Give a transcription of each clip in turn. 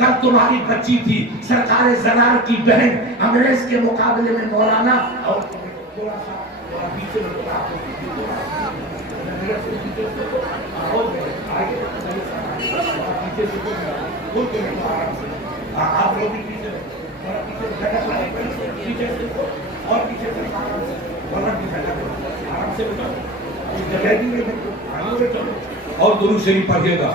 کل تمہاری بچی تھی سرکار زرار کی بہن انگریز کے مقابلے میں مولانا اور تھوڑا سا پیچھے آپ لوگ بھی پیچھے اور پیچھے آرام سے اور درود شریف پڑھیے گا.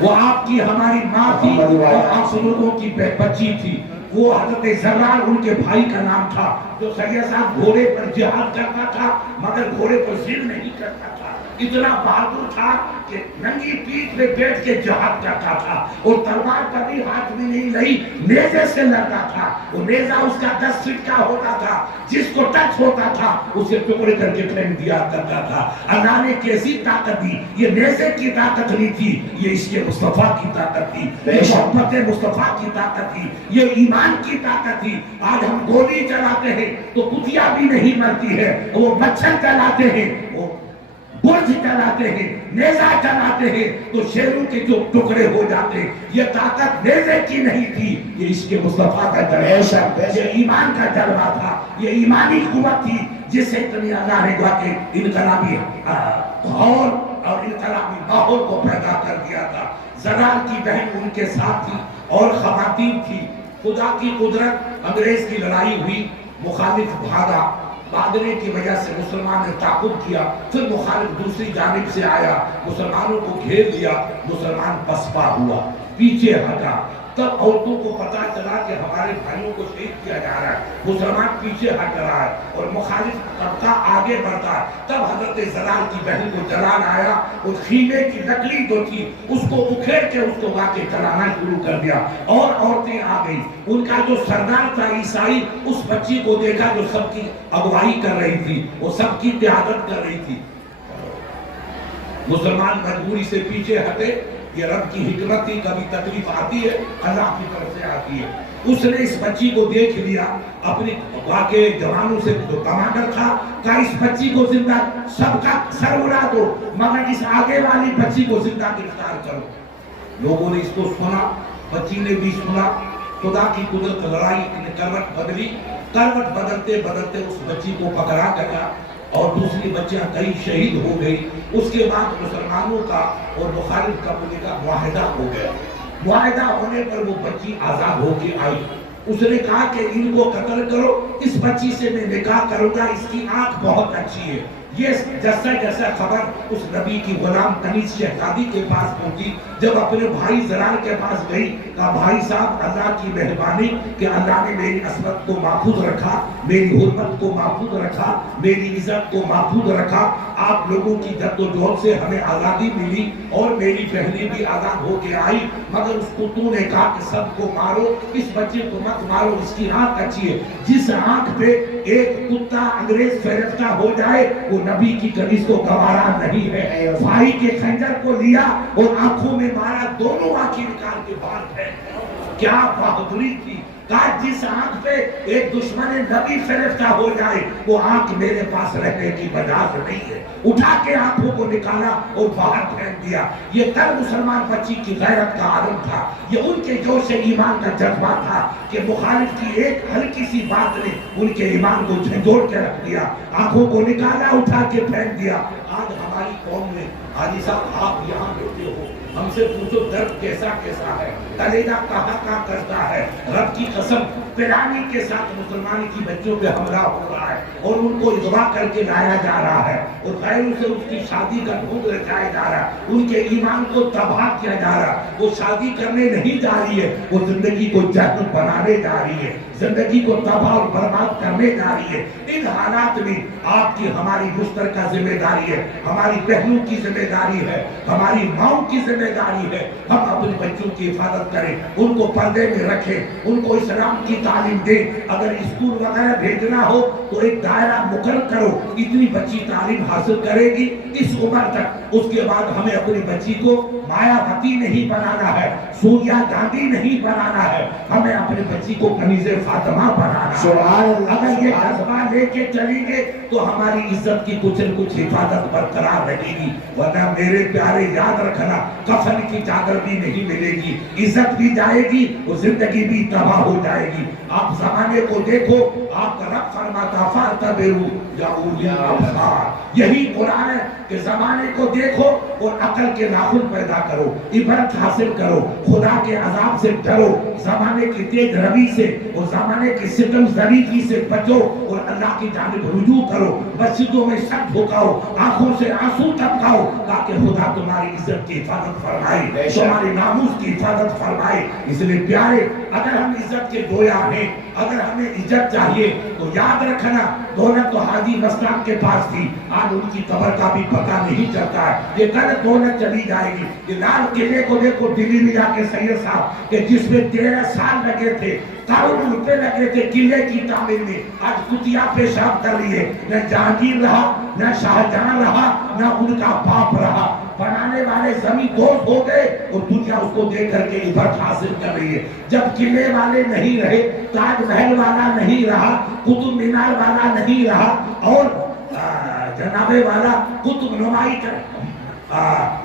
وہ آپ کی ہماری ماں تھی اور آپ لوگوں کی بچی تھی. وہ حضرت زرار ان کے بھائی کا نام تھا جو سید صاحب گھوڑے پر جہاد کرتا تھا مگر گھوڑے پر ضد نہیں کرتا تھا. اتنا بہادر تھا کہ ننگی پیٹھ پہ بیٹھ کے جہاد کرتا تھا اور تلوار کبھی ہاتھ میں نہیں لئی نیزے سے لڑتا تھا. وہ نیزہ اس کا 10 فٹ کا ہوتا تھا جس کو ٹچ ہوتا تھا اسے ٹکڑے کر کے پھینک دیا کرتا تھا. اللہ نے کیسی طاقت دی. یہ نیزے کی طاقت نہیں تھی یہ اس کے مصطفیٰ کی طاقت تھی. یہ محبت مصطفیٰ کی طاقت تھی. یہ ایمان کی طاقت تھی. آج ہم گولی چلاتے ہیں تو کتیا بھی نہیں مرتی ہے. وہ مچھر چلاتے ہیں وہ برج چلاتے ہیں نیزہ چلاتے ہیں تو شیروں کے جو ٹکڑے ہو جاتے ہیں. یہ طاقت نیزے کی نہیں تھی یہ اس کے مصطفیٰ کا جلوہ. یہ ایمان کا جلوہ تھا. یہ ایمانی قوت تھی جس سے اتنی اللہ نے دعا کے انقلابی اور انقلابی ماحول کو پیدا کر دیا تھا. زرار کی بہن ان کے ساتھ تھی اور خواتین تھی. خدا کی قدرت انگریز کی لڑائی ہوئی مخالف بھاگا. بھاگنے کی وجہ سے مسلمان نے تعاقب کیا. پھر مخالف دوسری جانب سے آیا مسلمانوں کو گھیر لیا. مسلمان پسپا ہوا پیچھے ہٹا. تب عورتوں کو پتا چلا کہ ہمارے بھائیوں کو شہید کیا جا رہا ہے. مسلمان پیچھے ہٹ رہا ہے اور مخالف طبقہ آگے بڑھتا ہے. تب حضرت زرار کی بہن کو جلال آیا اور خیمے کی لکڑی جو تھی اس کو اکھیڑ کے اس کو لا کے جلانا شروع کر دیا. اور عورتیں آ گئی. ان کا جو سردار تھا عیسائی اس بچی کو دیکھا جو سب کی اگوائی کر رہی تھی وہ سب کی قیادت کر رہی تھی. مسلمان مجبوری سے پیچھے ہٹے. یہ رب کی حکمت تھی. کبھی تکلیف آتی ہے اللہ کی طرف سے آتی ہے. اس نے اس بچی کو دیکھ لیا. اپنی واقعے جوانوں سے جو کمانڈر تھا کہا اس بچی کو زندہ سب کا سر اڑا دو مگر اس آگے والی بچی کو زندہ گرفتار کرو. لوگوں نے اس کو سنا. بچی نے بھی سنا. خدا کی قدرت لڑائی نے کروٹ بدلی. کروٹ بدلتے بدلتے اس بچی کو پکڑا گیا اور دوسری بچیاں کئی شہید ہو گئی. اس کے بعد مسلمانوں کا اور مخالف کا معاہدہ ہو گیا. معاہدہ ہونے پر وہ بچی آزاد ہو کے آئی. اس نے کہا کہ ان کو قتل کرو. اس بچی سے میں نکاح کروں گا. اس کی آنکھ بہت اچھی ہے. یہ جیسا جیسا خبر اس نبی کی غلام کنیز شہزادی کے پاس پہنچی. جب اپنے بھائی زرار کے پاس گئی کہا بھائی صاحب اللہ کی مہربانی کہ اللہ نے میری عصمت کو محفوظ رکھا میری حرمت کو محفوظ رکھا میری عزت کو محفوظ رکھا. آپ لوگوں کی جدوجہد سے ہمیں آزادی ملی اور میری بہنیں بھی آزاد ہو کے آئی مگر اس کو تو نے کہا کہ سب کو مارو اس بچے کو مت مارو. اس کی آنکھ اچھی ہے. جس آنکھ پہ ایک کتا انگریز فرشتہ ہو جائے وہ نبی کی کنیز کو گوارا نہیں ہے. بھائی کے خنجر کو لیا اور آنکھوں میں مارا. دونوں آنکھیں نکال کے باہر پھینک. کیا بہادری تھی. کہا جس آنکھ پہ ایک دشمن نبی فرشتہ ہو جائے وہ آنکھ میرے پاس رہنے کی وجہ سے نہیں ہے. اٹھا کے آنکھوں کو نکالا اور باہر پھینک دیا. یہ کل مسلمان بچی کی غیرت کا عالم تھا. یہ ان کے جوش ایمان کا جذبہ تھا کہ مخالف کی ایک ہلکی سی بات نے ان کے ایمان کو جھنجھوڑ کے رکھ دیا. آنکھوں کو نکالا اٹھا کے پھینک دیا. آج ہماری قوم میں حاجی صاحب آپ یہاں بیٹھے ہو ہم سے پوچھو درد کیسا کیسا ہے کلیجہ کہاں کرتا ہے. رب کی قسم پیرانی کے ساتھ مسلمان کی بچوں پہ حملہ ہو رہا ہے اور ان کو اغوا کر کے لایا جا رہا ہے اور غیروں سے اس کی شادی کا ڈھونڈ رچایا جا رہا ہے. ان کے ایمان کو تباہ کیا جا رہا ہے. وہ شادی کرنے نہیں جا رہی ہے وہ زندگی کو جہنم بنانے جا رہی ہے. زندگی کو تباہ اور برباد کرنے جا رہی ہے. ان حالات میں آپ کی ہماری مشترکہ ذمہ داری ہے. ہماری بہنوں کی ذمہ داری ہے. ہماری ماؤں کی ذمہ داری ہے. ہم اپنے بچوں کی حفاظت کریں ان کو پردے میں رکھیں ان کو اسلام کی تعلیم دیں. اگر اسکول وغیرہ بھیجنا ہو تو ایک دائرہ مقرر کرو. اتنی بچی تعلیم حاصل کرے گی اس عمر تک. اس کے بعد ہمیں اپنی بچی کو मायावती नहीं बनाना है, सोनिया गांधी नहीं बनाना है, हमें अपने बच्ची को कनीज़े फातिमा बनाना है। अगर ये जज्बा लेके चलेंगे तो हमारी इज्जत की कुछ न कुछ हिफाजत बरकरार रहेगी। वरना मेरे प्यारे याद रखना, कफन की चादर भी नहीं मिलेगी, इज्जत भी जाएगी और जिंदगी भी तबाह हो जाएगी। आप जमाने को देखो, आपका रब फरमाता फातबिरू या उलिल अब्सार, यही कुरान है कि जमाने को देखो और अकल के नाखुन पैदा करो, इबरत हासिल करो, खुदा के अजाब से डरो, जमाने की तेज रवि से और जमाने की सितम ज़रीकी से बचो और अल्लाह की जानिब रुजू करो। मस्जिदों में सर झुकाओ, आंखों से आंसू टपकाओ, ताकि खुदा तुम्हारी इज्जत की हिफाजत फरमाए, तुम्हारी नामूस की हिफाजत फरमाए। इसलिए प्यारे, अगर हम इज्जत के गोया हैं, अगर हमें इज्जत चाहिए तो याद रखना, दौलत तो हाजी मस्तान के पास थी, आज उनकी कब्र का भी पता नहीं चलता है। ये कल दौलत चली जाएगी। ये लाल किले को देखो दिल्ली में जाके सैयद साहब के, जिसमें 13 साल लगे थे, करोड़ों रुपए लगे थे किले की तामीर में, आज कुतिया पेशाब कर रही है। न जहांगीर रहा, न शाहजहां रहा, न उनका बाप रहा। बनाने वाले जमीन दोस्त हो गए और दुनिया उसको देख करके इज्जत हासिल कर रही है। जब किले वाले नहीं रहे, ताजमहल वाला नहीं रहा, कुतुब मीनार वाला नहीं रहा और जनाबे वाला कुतुब नुमाई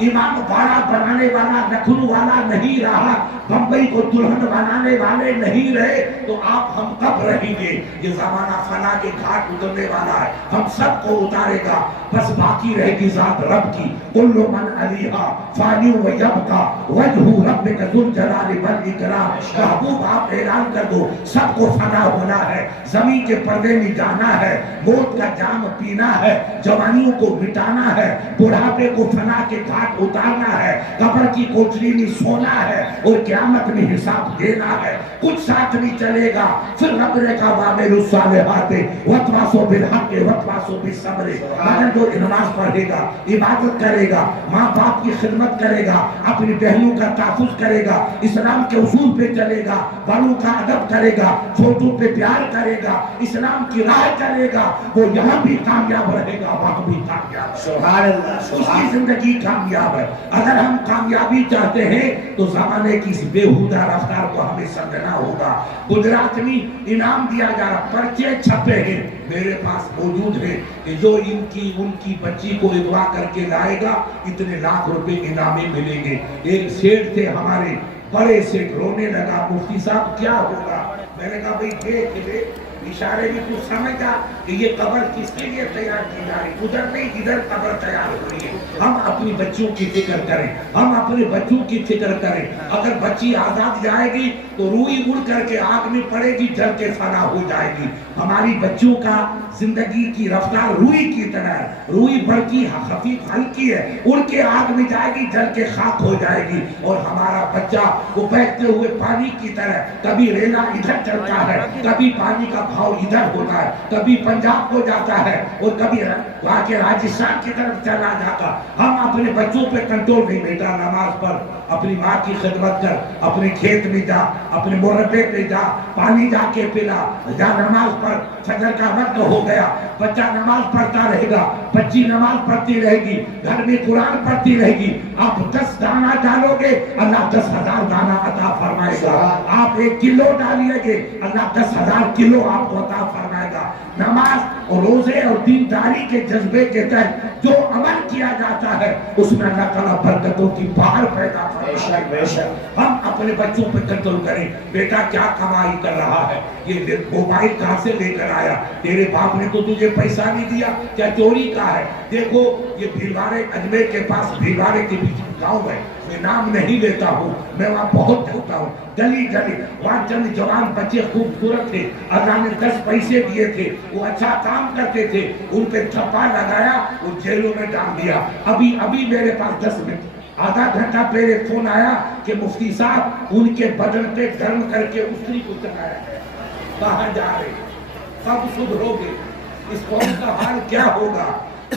इमाम बाड़ा बनाने वाला, लखनऊ वाला नहीं रहा, बंबई को दुल्हन बनाने वाले नहीं रहे, तो आप हम कब रहेंगे? ये जमाना फना के घाट उतरने वाला है, हम सबको उतारेगा, बस बाकी रहेगी जात रब की। कुल्लु मन अलैहा फानी व यबका वजहु रब्बिका जुल जलाली वल इकराम। महबूब आप ऐलान कर दो, सबको फना होना है, जमीन के पर्दे में जाना है, मौत का जाम पीना है, जवानियों को मिटाना है, बुढ़ापे को फना के घाट उतारना है, कब्र की कोठरी में सोना है और क़यामत में हिसाब देना है। कुछ साथ भी चलेगा, फिर रब ने कहा वामिलुस सालिहात वतवासो बिल हक़ वतवासो बिस सब्र। मगर जो नमाज पढ़ेगा, इबादत करेगा, माँ बाप की खिदमत करेगा, अपनी बहनों का तहफ़्फ़ुज़ करेगा, इस्लाम के उसूल पे चलेगा, बड़ों का अदब करेगा, छोटों पे प्यार करेगा, इस्लाम की राह चलेगा, वो यहाँ भी कामयाब रहेगा, वहाँ भी कामयाब। सुभान अल्लाह, उसकी जिंदगी कामयाब है। अगर हम कामयाबी चाहते हैं तो जमाने की इस बेहुदा रफ्तार को हमें समझना होगा। गुजरात में इनाम दिया जा रहा, पर्चे छपे हैं, मेरे पास मौजूद है कि जो इनकी उनकी बच्ची को अगवा करके लाएगा इतने लाख रुपए इनामे मिलेंगे। एक सेठ थे हमारे, बड़े सेठ, रोने लगा, मुफ्ती साहब क्या होगा? मैंने कहा भाई देख ले, इशारे में कुछ समझा कि ये कब्र किसके लिए तैयार की जा रही, उधर नहीं इधर कब्र तैयार हो रही है। हम अपनी बच्चियों की फिक्र करें, हम अपने बच्चों की फिक्र करें। अगर बच्ची आजाद जाएगी तो रूई उड़ करके आग में पड़ेगी, जल के फना हो जाएगी। हमारी बच्चियों का जिंदगी की रफ्तार रूई की तरह, रूई बड़की खफीफ हल्की है, उड़ के आग में जाएगी, जल के खाक हो जाएगी। और हमारा बच्चा वो बहते हुए पानी की तरह, कभी रेला इधर चलता है, कभी पानी का भाव इधर होता है, कभी पंजाब को जाता है और कभी वहाँ के राजस्थान की तरफ चला जाता। हम अपने बच्चों पे कंट्रोल नहीं, बेटा नमाज पढ़, अपनी माँ की खिदमत कर, अपने खेत में जा, अपने मोरबे पे जा, पानी जाके पिला, जा नमाज पढ़, फजर का वक्त हो गया, बच्चा नमाज पढ़ता रहेगा, बच्ची नमाज पढ़ती रहेगी, घर में कुरान पढ़ती रहेगी। आप 10 दाना डालोगे, अल्लाह 10,000 दाना अता फरमाएगा। आप 1 किलो डालिएगे, अल्लाह 10,000 किलो आपको अता फरमाएगा। नमाज और रोजे और दीनदारी के जज्बे के तहत जो अमल किया जाता है उसमें अल्लाह ताला बरकतों की बहार पैदा फरमाएगा। हम अपने बच्चों पर कंट्रोल करें, बेटा क्या कमाई कर रहा है, ये मोबाइल कहाँ से लेकर आया, तेरे बाप ने तो तुझे पैसा नहीं दिया, क्या चोरी का है? देखो ये भीलवाड़े, अजमेर के पास भीलवाड़े के बीच गाँव है, मैं नाम नहीं लेता हूँ, मैं वहाँ बहुत जाता हूँ, गली गली वहाँ चंद जवान बच्चे खूबसूरत थे, अल्लाह ने 10 पैसे दिए थे, वो अच्छा काम करते थे, उन पे छप्पा लगाया, वो जेलों में डाल दिया। अभी मेरे पास 10 मिनट, आधा घंटा पहले फोन आया कि मुफ्ती साहब उनके बदन पे गर्म करके उसी को चलाया है, बाहर जा रहे, कब सुधरोगे? इस कौम का हाल क्या होगा?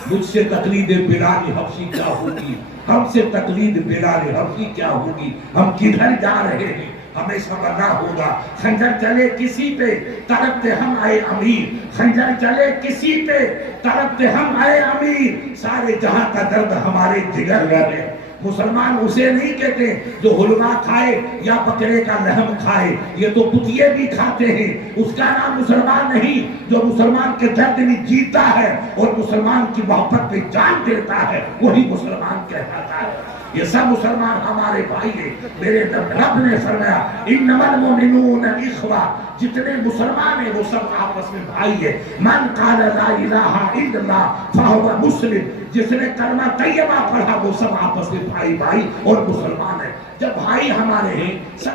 मुझसे तकलीद बिलाल हबशी क्या होगी, हमसे तकलीद बिलाल हबशी क्या होगी, हम किधर जा रहे हैं, हमें समझना होगा। खंजर चले किसी पे, तरफते हम आए अमीर, खंजर चले किसी पे, तरफते हम आए अमीर, सारे जहां का दर्द हमारे जिगर में है। مسلمان اسے نہیں کہتے جو حلوا کھائے یا بکرے کا لحم کھائے، یہ تو کتیے بھی کھاتے ہیں، اس کا نام مسلمان نہیں۔ جو مسلمان کے درد میں جیتا ہے اور مسلمان کی محبت میں جان دیتا ہے وہی مسلمان کہلاتا ہے۔ یہ سب مسلمان ہمارے بھائی ہیں۔ میرے رب نے فرمایا انما المؤمنون اخوہ، جتنے مسلمان ہیں وہ سب آپس میں بھائی ہیں۔ من قال لا الہ الا اللہ فہو مسلم، جس نے کلمہ طیبہ پڑھا وہ سب آپس میں بھائی اور مسلمان ہیں۔ جب بھائی ہمارے ہیں